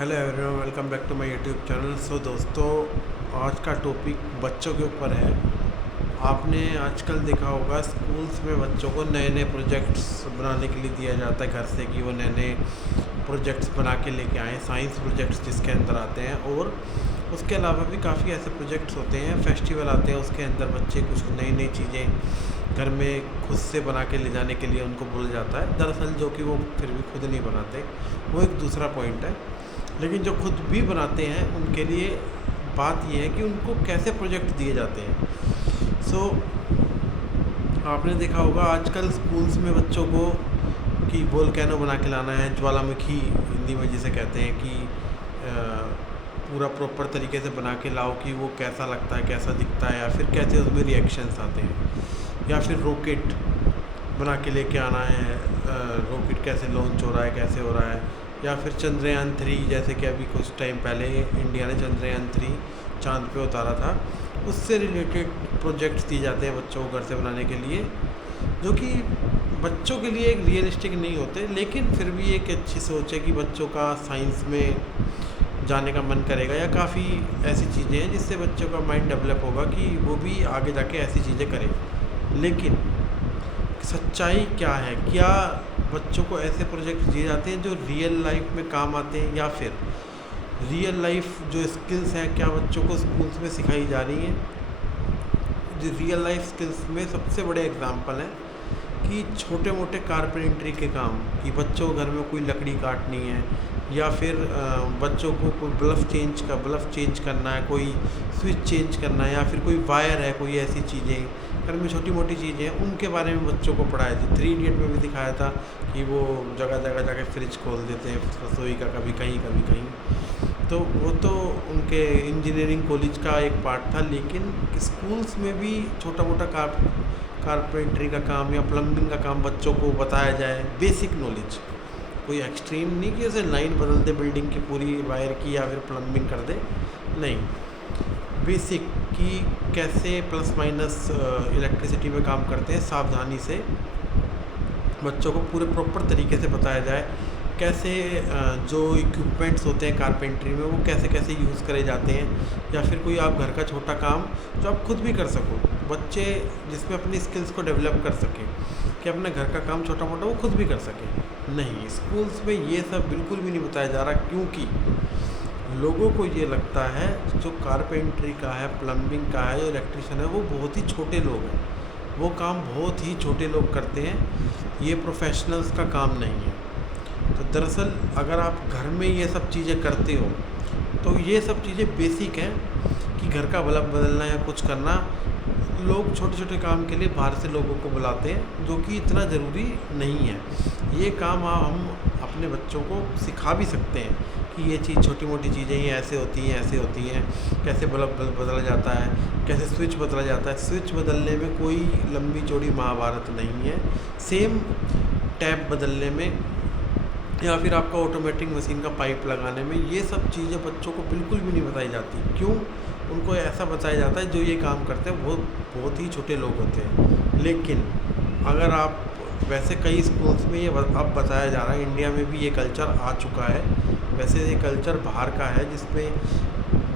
Hello everyone, welcome back to my YouTube channel. So दोस्तों, आज का टॉपिक बच्चों के ऊपर है। आपने आजकल देखा होगा स्कूल्स में बच्चों को नए नए प्रोजेक्ट्स बनाने के लिए दिया जाता है घर से कि वो नए नए प्रोजेक्ट्स बना के लेके आएँ, साइंस प्रोजेक्ट्स जिसके अंदर आते हैं। और उसके अलावा भी काफ़ी ऐसे प्रोजेक्ट्स होते हैं, फेस्टिवल आते हैं, उसके अंदर बच्चे कुछ नई नई चीज़ें घर में खुद से बना के ले जाने के लिए उनको बोला जाता है। दरअसल जो कि वो फिर भी खुद नहीं बनाते, वो एक दूसरा पॉइंट है। लेकिन जो खुद भी बनाते हैं उनके लिए बात यह है कि उनको कैसे प्रोजेक्ट दिए जाते हैं। सो आपने देखा होगा आजकल स्कूल्स में बच्चों को कि वोल्केनो बना के लाना है, ज्वालामुखी हिंदी में जिसे कहते हैं, कि पूरा प्रॉपर तरीके से बना के लाओ कि वो कैसा लगता है, कैसा दिखता है, या फिर कैसे उसमें रिएक्शंस आते हैं। या फिर रॉकेट बना के लेके आना है, रॉकेट कैसे लॉन्च हो रहा है, कैसे हो रहा है। या फिर चंद्रयान 3, जैसे कि अभी कुछ टाइम पहले इंडिया ने चंद्रयान 3 चांद पे उतारा था, उससे रिलेटेड प्रोजेक्ट्स दिए जाते हैं बच्चों को घर से बनाने के लिए, जो कि बच्चों के लिए एक रियलिस्टिक नहीं होते, लेकिन फिर भी एक अच्छी सोच है कि बच्चों का साइंस में जाने का मन करेगा, या काफ़ी ऐसी चीज़ें हैं जिससे बच्चों का माइंड डेवलप होगा कि वो भी आगे जाके ऐसी चीज़ें करें। लेकिन सच्चाई क्या है? क्या बच्चों को ऐसे प्रोजेक्ट दिए जाते हैं जो रियल लाइफ में काम आते हैं, या फिर रियल लाइफ जो स्किल्स हैं क्या बच्चों को स्कूल्स में सिखाई जा रही हैं? जो रियल लाइफ स्किल्स में सबसे बड़े एग्जांपल हैं कि छोटे मोटे कारपेंट्री के काम, कि बच्चों को घर में कोई लकड़ी काटनी है, या फिर बच्चों को कोई बल्ब चेंज करना है, कोई स्विच चेंज करना है, या फिर कोई वायर है, कोई ऐसी चीज़ें घर में छोटी मोटी चीज़ें हैं, उनके बारे में बच्चों को पढ़ाया था। 3 इडियट में भी दिखाया था कि वो जगह जगह जाके फ्रिज खोल देते हैं रसोई का, कभी कहीं कभी कहीं। तो वो तो उनके इंजीनियरिंग कॉलेज का एक पार्ट था। लेकिन स्कूल्स में भी छोटा मोटा कारपेंट्री का काम या प्लम्बिंग का काम बच्चों को बताया जाए, बेसिक नॉलेज, कोई एक्सट्रीम नहीं कि उसे लाइन बदल दे बिल्डिंग की पूरी वायर की, या फिर प्लम्बिंग कर दे, नहीं, बेसिक कि कैसे प्लस माइनस इलेक्ट्रिसिटी में काम करते हैं, सावधानी से बच्चों को पूरे प्रॉपर तरीके से बताया जाए। कैसे जो इक्विपमेंट्स होते हैं कारपेंट्री में वो कैसे कैसे यूज़ करे जाते हैं, या फिर कोई आप घर का छोटा काम जो आप खुद भी कर सको, बच्चे जिसमें अपनी स्किल्स को डेवलप कर सकें, कि अपने घर का काम छोटा मोटा वो खुद भी कर सकें। नहीं, स्कूल्स में ये सब बिल्कुल भी नहीं बताया जा रहा, क्योंकि लोगों को ये लगता है जो कारपेंट्री का है, प्लम्बिंग का है, जो इलेक्ट्रिशियन है, वो बहुत ही छोटे लोग हैं, वो काम बहुत ही छोटे लोग करते हैं, ये प्रोफेशनल्स का काम नहीं है। तो दरअसल अगर आप घर में ये सब चीज़ें करते हो तो ये सब चीज़ें बेसिक हैं, कि घर का बल्ब बदलना या कुछ करना, लोग छोटे छोटे काम के लिए बाहर से लोगों को बुलाते हैं, जो कि इतना ज़रूरी नहीं है। ये काम हम अपने बच्चों को सिखा भी सकते हैं कि ये चीज़, छोटी मोटी चीज़ें ये ऐसे होती हैं, ऐसे होती हैं, कैसे बल्ब बदला जाता है, कैसे स्विच बदला जाता है। स्विच बदलने में कोई लंबी चौड़ी महाभारत नहीं है, सेम टैप बदलने में, या फिर आपका ऑटोमेटिक मशीन का पाइप लगाने में, ये सब चीज़ें बच्चों को बिल्कुल भी नहीं बताई जाती। क्यों? उनको ऐसा बताया जाता है जो ये काम करते हैं वो बहुत ही छोटे लोग होते हैं। लेकिन अगर आप, वैसे कई स्कूल्स में ये अब बताया जा रहा है, इंडिया में भी ये कल्चर आ चुका है। वैसे ये कल्चर बाहर का है, जिसमें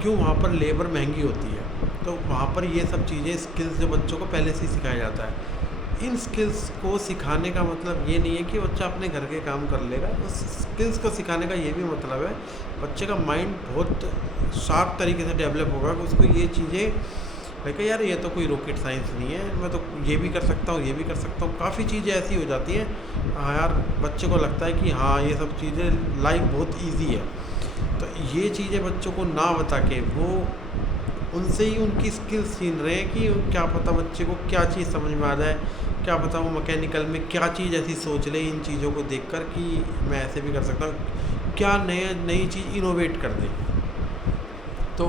क्यों, वहाँ पर लेबर महंगी होती है, तो वहाँ पर ये सब चीज़ें, स्किल्स जो बच्चों को पहले से ही सिखाया जाता है। इन स्किल्स को सिखाने का मतलब ये नहीं है कि बच्चा अपने घर के काम कर लेगा। उस स्किल्स को सिखाने का ये भी मतलब है बच्चे का माइंड बहुत शार्प तरीके से डेवलप होगा, कि उसको ये चीज़ें लगे, यार ये तो कोई रॉकेट साइंस नहीं है, मैं तो ये भी कर सकता हूँ, ये भी कर सकता हूँ। काफ़ी चीज़ें ऐसी हो जाती हैं, हाँ यार, बच्चे को लगता है कि हाँ ये सब चीज़ें लाइफ बहुत ईजी है। तो ये चीज़ें बच्चों को ना बता के वो उनसे ही उनकी स्किल्स छीन रहे हैं, कि क्या पता बच्चे को क्या चीज़ समझ में आ जाए, क्या पता वो मैकेनिकल में क्या चीज़ ऐसी सोच ले इन चीज़ों को देखकर कि मैं ऐसे भी कर सकता हूँ, क्या नई चीज़ इनोवेट कर दे। तो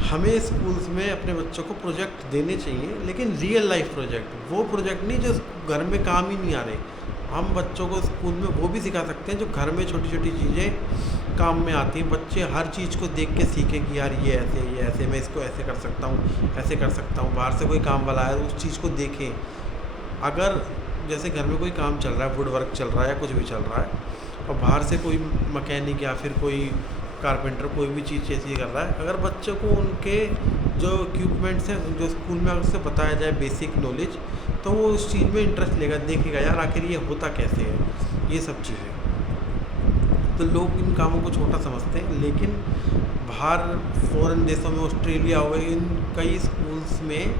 हमें स्कूल्स में अपने बच्चों को प्रोजेक्ट देने चाहिए, लेकिन रियल लाइफ प्रोजेक्ट, वो प्रोजेक्ट नहीं जो घर में काम ही नहीं आ रहे। हम बच्चों को स्कूल में वो भी सिखा सकते हैं जो घर में छोटी छोटी चीज़ें काम में आती हैं। बच्चे हर चीज़ को देख के सीखें कि यार ये ऐसे, मैं इसको ऐसे कर सकता हूँ, ऐसे कर सकता हूँ। बाहर से कोई काम वाला है उस चीज़ को देखें। अगर जैसे घर में कोई काम चल रहा है, वुड वर्क चल रहा है या कुछ भी चल रहा है, और बाहर से कोई मैकेनिक या फिर कोई कारपेंटर कोई भी चीज़ ऐसी कर रहा है, अगर बच्चों को उनके जो इक्विपमेंट्स हैं जो स्कूल में अगर उससे बताया जाए बेसिक नॉलेज, तो वो उस चीज़ में इंटरेस्ट लेगा, देखेगा यार आखिर ये होता कैसे है ये सब चीज़ें। तो लोग इन कामों को छोटा समझते हैं, लेकिन बाहर फॉरेन देशों में, ऑस्ट्रेलिया हो गए, इन कई स्कूल्स में,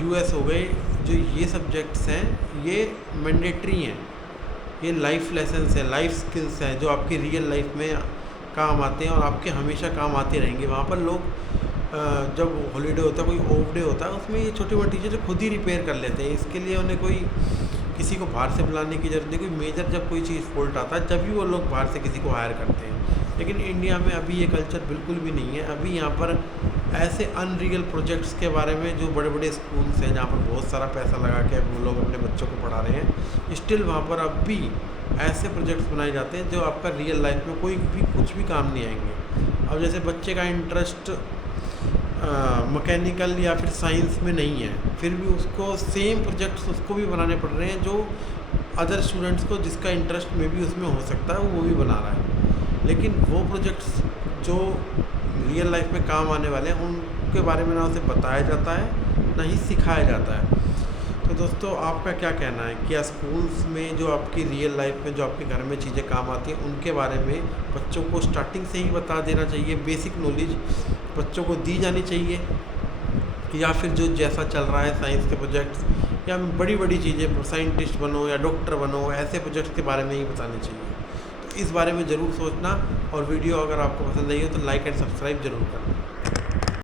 यूएस हो गए, जो ये सब्जेक्ट्स हैं ये मैंडेटरी हैं, ये लाइफ लेसन्स हैं, लाइफ स्किल्स हैं जो आपकी रियल लाइफ में काम आते हैं और आपके हमेशा काम आते रहेंगे। वहाँ पर लोग जब हॉलीडे होता है, कोई ऑफ डे होता है, उसमें ये छोटी मोटी चीज़ें खुद ही रिपेयर कर लेते हैं। इसके लिए उन्हें कोई किसी को बाहर से बुलाने की ज़रूरत नहीं। कोई मेजर जब कोई चीज़ फॉल्ट आता है जब भी वो लोग बाहर से किसी को हायर करते हैं। लेकिन इंडिया में अभी ये कल्चर बिल्कुल भी नहीं है। अभी यहाँ पर ऐसे अनरियल प्रोजेक्ट्स के बारे में, जो बड़े बड़े स्कूल्स हैं जहाँ पर बहुत सारा पैसा लगा के वो लोग अपने बच्चों को पढ़ा रहे हैं, स्टिल वहाँ पर अब भी ऐसे प्रोजेक्ट्स बनाए जाते हैं जो आपका रियल लाइफ में कोई भी कुछ भी काम नहीं आएंगे। अब जैसे बच्चे का इंटरेस्ट मैकेनिकल या फिर साइंस में नहीं है, फिर भी उसको सेम प्रोजेक्ट्स उसको भी बनाने पड़ रहे हैं जो अदर स्टूडेंट्स को जिसका इंटरेस्ट में भी उसमें हो सकता है वो भी बना रहा है। लेकिन वो प्रोजेक्ट्स जो रियल लाइफ में काम आने वाले हैं उनके बारे में ना उसे बताया जाता है ना ही सिखाया जाता है। तो दोस्तों आपका क्या कहना है, क्या स्कूल्स में जो आपकी रियल लाइफ में जो आपके घर में चीज़ें काम आती हैं उनके बारे में बच्चों को स्टार्टिंग से ही बता देना चाहिए, बेसिक नॉलेज बच्चों को दी जानी चाहिए, या फिर जो जैसा चल रहा है साइंस के प्रोजेक्ट्स या बड़ी बड़ी चीज़ें, साइंटिस्ट बनो या डॉक्टर बनो, ऐसे प्रोजेक्ट्स के बारे में ही बताने चाहिए। तो इस बारे में ज़रूर सोचना, और वीडियो अगर आपको पसंद आई हो तो लाइक एंड सब्सक्राइब ज़रूर करना।